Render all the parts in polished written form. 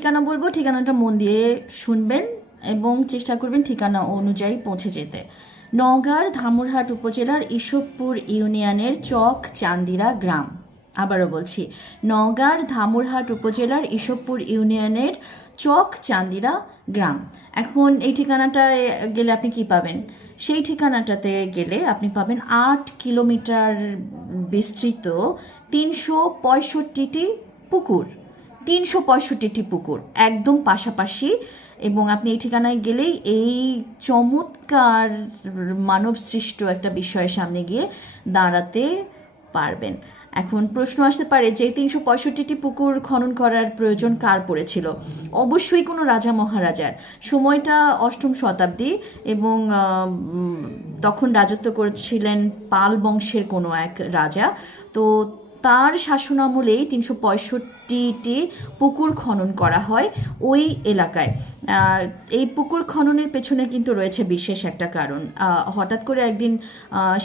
ঠিকানা বলবো, ঠিকানাটা মন দিয়ে শুনবেন এবং চেষ্টা করবেন ঠিকানা অনুযায়ী পৌঁছে যেতে। নওগাঁর ধামুরহাট উপজেলার ঈশ্বরপুর ইউনিয়নের চক চান্দিরা গ্রাম। আবারও বলছি, নওগাঁর ধামুরহাট উপজেলার ঈশ্বরপুর ইউনিয়নের চক চান্দিরা গ্রাম। এখন এই ঠিকানাটায় গেলে আপনি কি পাবেন? সেই ঠিকানাটাতে গেলে আপনি পাবেন 8 কিলোমিটার বিস্তৃত 365টি পুকুর। 365টি পুকুর একদম পাশাপাশি, এবং আপনি এই ঠিকানায় গেলেই এই চমৎকার মানবসৃষ্ট একটা বিষয়ের সামনে গিয়ে দাঁড়াতে পারবেন। এখন প্রশ্ন আসতে পারে যে 365টি পুকুর খনন করার প্রয়োজন কার পড়েছিল? অবশ্যই কোনো রাজা মহারাজার। সময়টা 8ম শতাব্দী এবং তখন রাজত্ব করেছিলেন পাল বংশের কোনো এক রাজা। তো তার শাসনামলেই 365টি পুকুর খনন করা হয় ওই এলাকায়। এই পুকুর খননের পেছনে কিন্তু রয়েছে বিশেষ একটা কারণ। হঠাৎ করে একদিন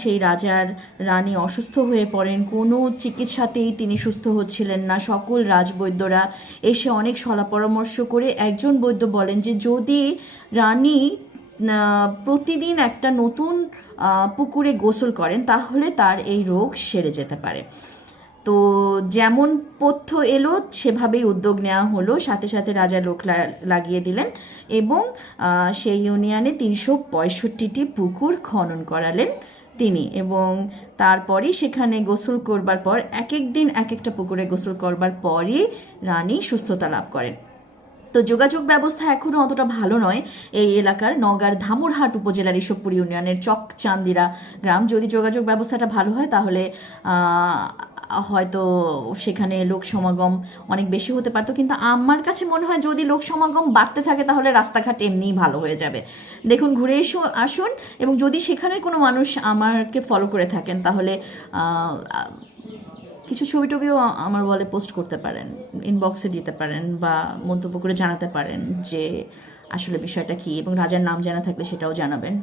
সেই রাজার রানী অসুস্থ হয়ে পড়েন, কোনো চিকিৎসাতেই তিনি সুস্থ হচ্ছিলেন না। সকল রাজবৈদ্যরা এসে অনেক সলা পরামর্শ করে একজন বৈদ্য বলেন যে যদি রানী প্রতিদিন একটা নতুন পুকুরে গোসল করেন তাহলে তার এই রোগ সেরে যেতে পারে। তো যেমন পথ্য এলো সেভাবেই উদ্যোগ নেওয়া হলো, সাথে সাথে রাজা লোক লাগিয়ে দিলেন এবং সেই ইউনিয়নে 365টি পুকুর খনন করালেন তিনি। এবং তারপরই সেখানে গোসল করবার পর এক এক দিন এক একটা পুকুরে গোসল করবার পরই রানী সুস্থতা লাভ করেন। তো যোগাযোগ ব্যবস্থা এখনও অতটা ভালো নয় এই এলাকার, নওগাঁর ধামুরহাট উপজেলার ঈশ্বরপুর ইউনিয়নের চক চান্দিরা গ্রাম। যদি যোগাযোগ ব্যবস্থাটা ভালো হয় তাহলে হয়তো সেখানে লোক সমাগম অনেক বেশি হতে পারতো, কিন্তু আমার কাছে মনে হয় যদি লোক সমাগম বাড়তে থাকে তাহলে রাস্তাঘাট এমনিই ভালো হয়ে যাবে। দেখুন, ঘুরে আসুন, এবং যদি সেখানের কোনো মানুষ আমাকে ফলো করে থাকেন তাহলে কিছু ছবি টবিও আমার বলে পোস্ট করতে পারেন, ইনবক্সে দিতে পারেন বা মন্তব্য করে জানাতে পারেন যে আসলে বিষয়টা কী, এবং রাজার নাম জানা থাকলে সেটাও জানাবেন।